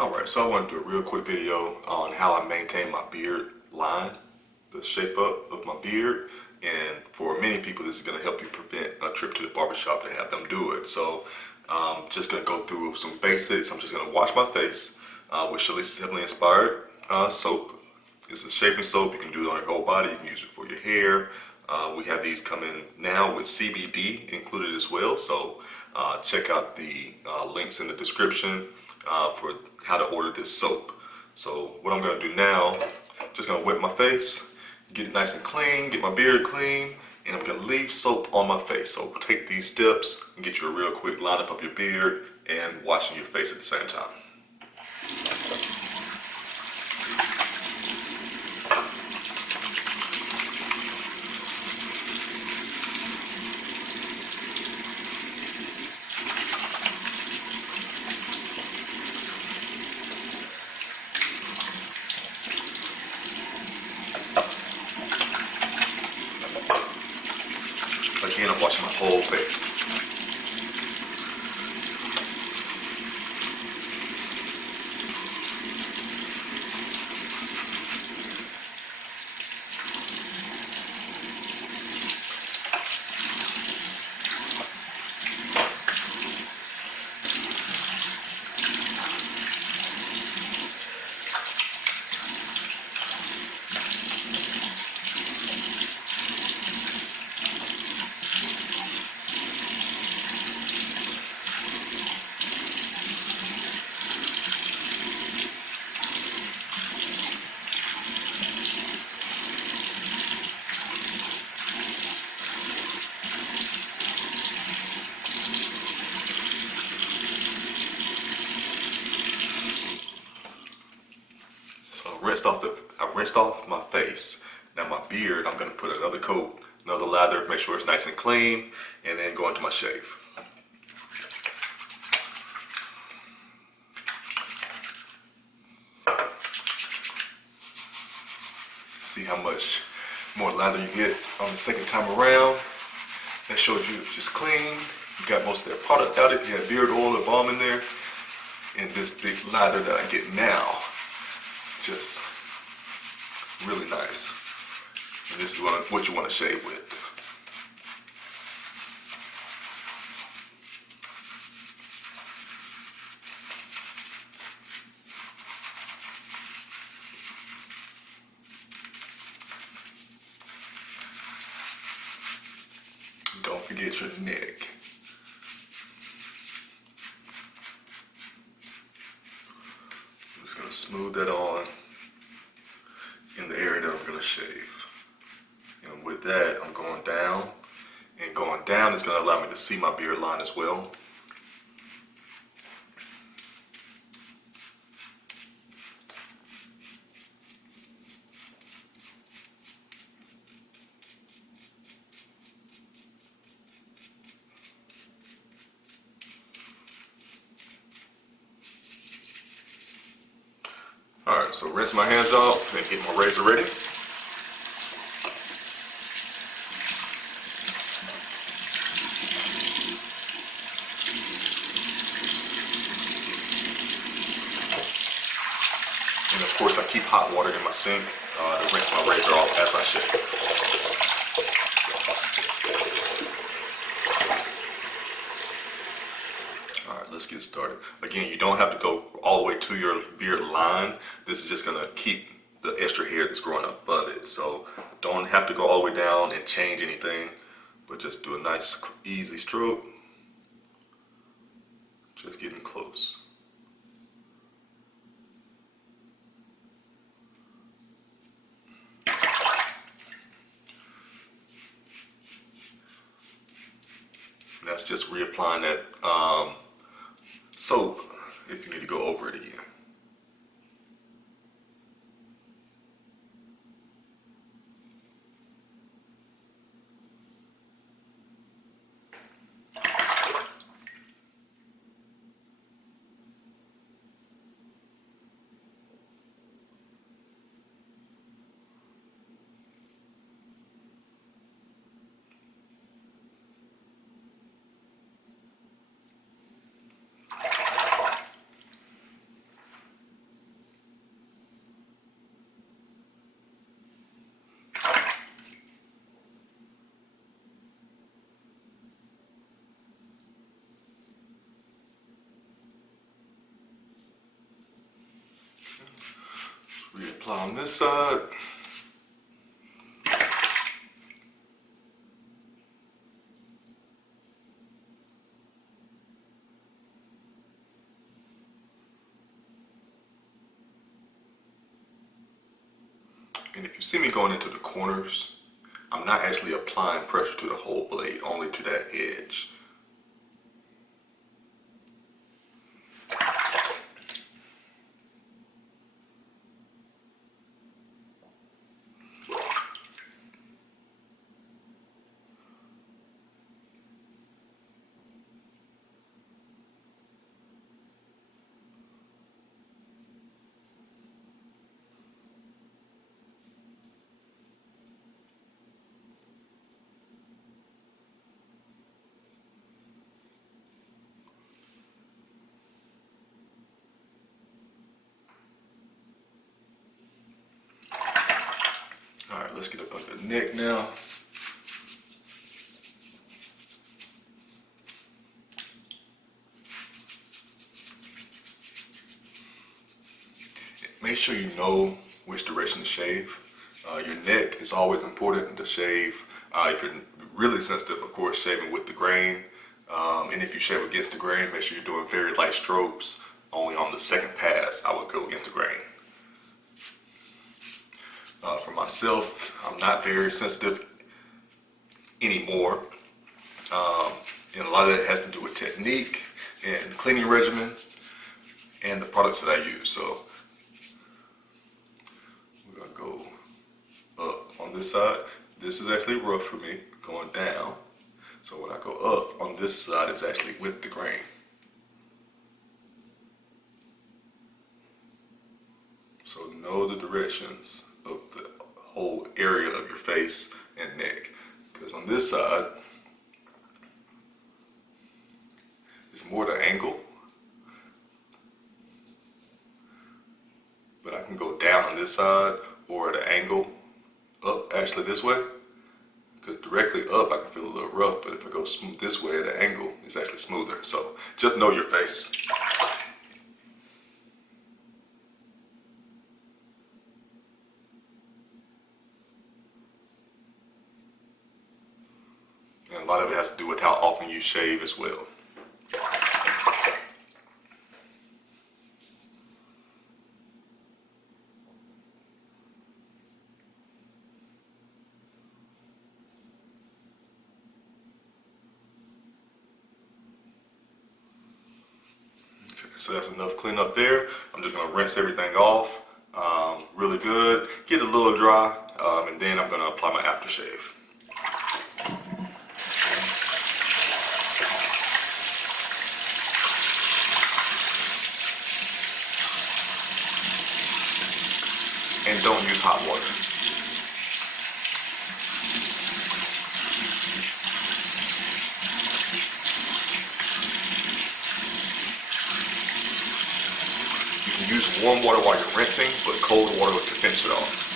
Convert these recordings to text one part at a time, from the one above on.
Alright, so I want to do a real quick video on how I maintain my beard line, the shape up of my beard. And for many people, this is going to help you prevent a trip to the barbershop to have them do it. So I'm just going to go through some basics. I'm just going to wash my face with Chalises Heavenly Inspired soap. It's a shaving soap. You can do it on your whole body. You can use it for your hair. We have these coming now with CBD included as well. So check out the links in the description for how to order this soap. So what I'm going to do now, just going to wet my face, get it nice and clean, get my beard clean, and I'm going to leave soap on my face. So take these steps and get you a real quick lineup of your beard and washing your face at the same time. Again, I'm washing my whole face. I rinsed off my face. Now my beard, I'm going to put another coat, another lather, make sure it's nice and clean, and then go into my shave. See how much more lather you get on the second time around. That shows you it's just clean. You got most of that product out of it. You have beard oil and balm in there. And this big lather that I get now, just really nice. And this is what you want to shave with. Don't forget your neck. I'm just going to smooth that on in the area that I'm going to shave. And with that, I'm going down. And going down is going to allow me to see my beard line as well. Alright, so rinse my hands off and get my razor ready. And of course I keep hot water in my sink to rinse my razor off as I shave. Let's get started. Again, you don't have to go all the way to your beard line. This is just going to keep the extra hair that's growing above it. So don't have to go all the way down and change anything, but just do a nice easy stroke. Just getting close. And that's just reapplying that soap if you need to go over it again. apply on this side. And if you see me going into the corners, I'm not actually applying pressure to the whole blade, only to that edge. Alright, let's get up under the neck now. Make sure you know which direction to shave. Your neck is always important to shave. If you're really sensitive, of course, shaving with the grain. And if you shave against the grain, make sure you're doing very light strokes. Only on the second pass, I would go against the grain. For myself, I'm not very sensitive anymore. And a lot of that has to do with technique and cleaning regimen and the products that I use. So we're gonna go up on this side. This is actually rough for me, going down. So when I go up on this side, it's actually with the grain. So know the directions of the whole area of your face and neck. Because on this side, it's more the angle. But I can go down on this side or the angle up actually this way. Because directly up I can feel a little rough, but if I go smooth this way at an angle, it's actually smoother. So just know your face. And a lot of it has to do with how often you shave as well. So that's enough cleanup there. I'm just gonna rinse everything off really good, get it a little dry, and then I'm gonna apply my aftershave. And don't use hot water. Use warm water while you're rinsing, but cold water to finish it off.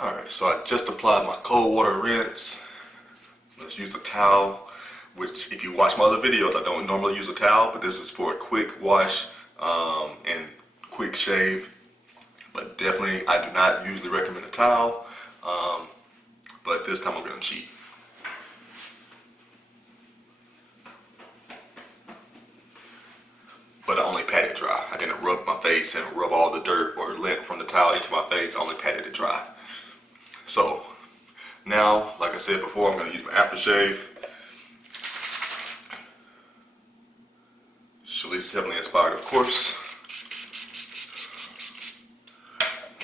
Alright, so I just applied my cold water rinse. Let's use a towel, which if you watch my other videos, I don't normally use a towel, but this is for a quick wash and quick shave. But definitely, I do not usually recommend a towel, but this time I'm going to cheat. But I only patted it dry. I didn't rub my face and rub all the dirt or lint from the towel into my face. I only patted it dry. So now, like I said before, I'm going to use my aftershave. Chalises Heavenly Inspired, of course.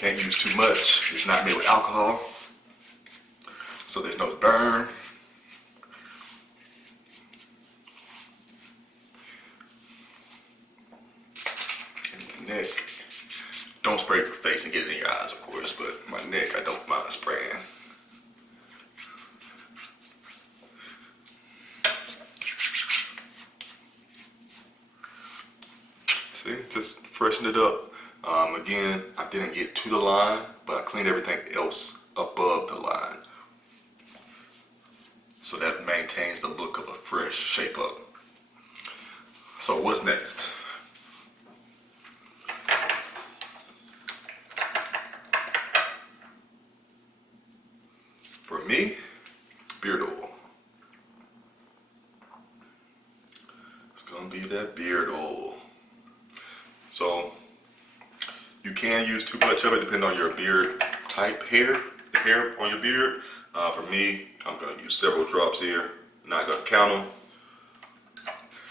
Can't use too much. It's not made with alcohol, so there's no burn. And the neck, don't spray your face and get it in your eyes, of course, but my neck I don't mind spraying. See, just freshen it up. Again, I didn't get to the line, but I cleaned everything else above the line. So that maintains the look of a fresh shape up. So what's next? For me, beard oil. It's gonna be that beard oil. So you can use too much of it depending on your beard type hair, the hair on your beard. For me, I'm gonna use several drops here. Not gonna count them.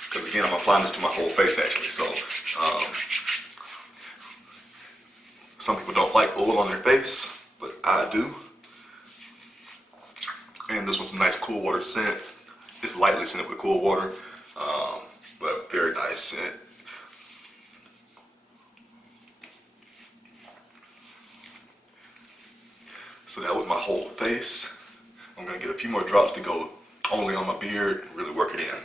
Because again, I'm applying this to my whole face actually. So some people don't like oil on their face, but I do. And this one's a nice cool water scent. It's lightly scented with cool water, but very nice scent. So that was my whole face. I'm gonna get a few more drops to go only on my beard, really work it in.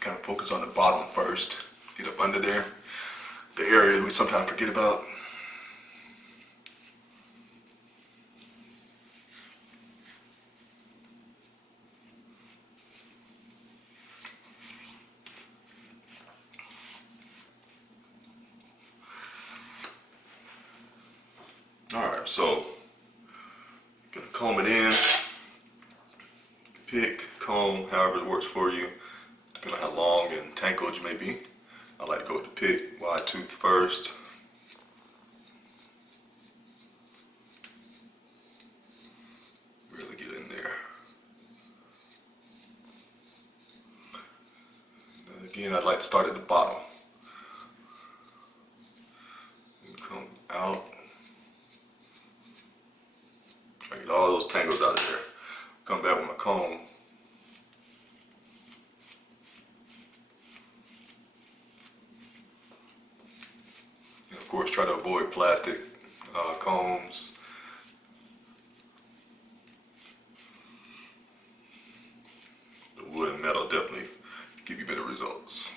Kind of focus on the bottom first. Get up under there. The area we sometimes forget about. Alright, so gonna comb it in. Pick, comb, however it works for you, depending on how long and tangled you may be. I like to go with the pick, wide tooth first. Really get in there. And again, I'd like to start at the bottom. And come out. Try to get all those tangles out of there. Come back with my comb. And of course, try to avoid plastic combs. The wood and metal definitely give you better results.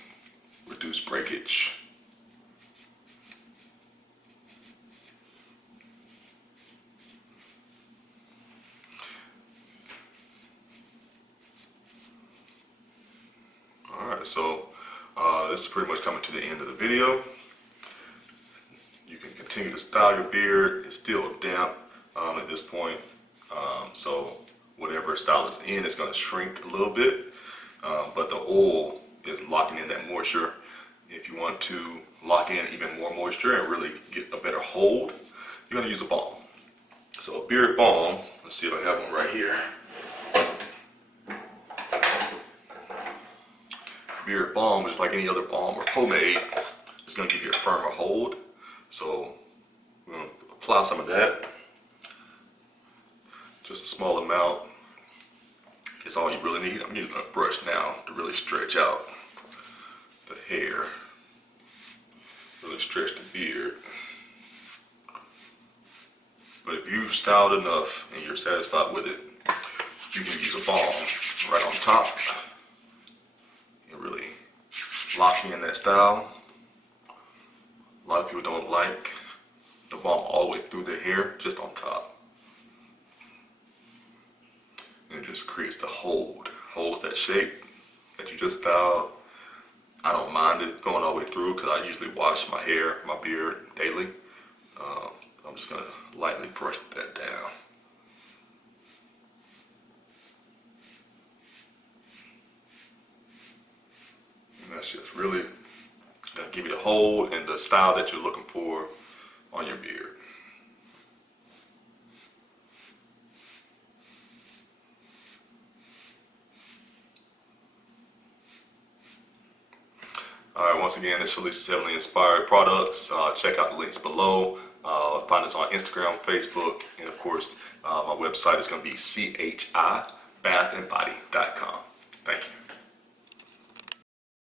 Reduce breakage. So this is pretty much coming to the end of the video. You can continue to style your beard. It's still damp at this point, so whatever style is in, it's going to shrink a little bit, but the oil is locking in that moisture. If you want to lock in even more moisture and really get a better hold, you're going to use a balm. So a beard balm, let's see if I have one right here. Beard balm, just like any other balm or pomade, is going to give you a firmer hold. So we're going to apply some of that. Just a small amount. It's all you really need. I'm using a brush now to really stretch out the hair. Really stretch the beard. But if you've styled enough and you're satisfied with it, you can use a balm right on top. Really lock in that style. A lot of people don't like the balm all the way through their hair, just on top. And it just creates the hold. Holds that shape that you just styled. I don't mind it going all the way through because I usually wash my hair, my beard daily. I'm just going to lightly brush that down. That's just really gonna give you the hold and the style that you're looking for on your beard. All right, once again, it's Chalises Heavenly Inspired products. Check out the links below. Find us on Instagram, Facebook, and of course, my website is going to be chibathandbody.com. Thank you.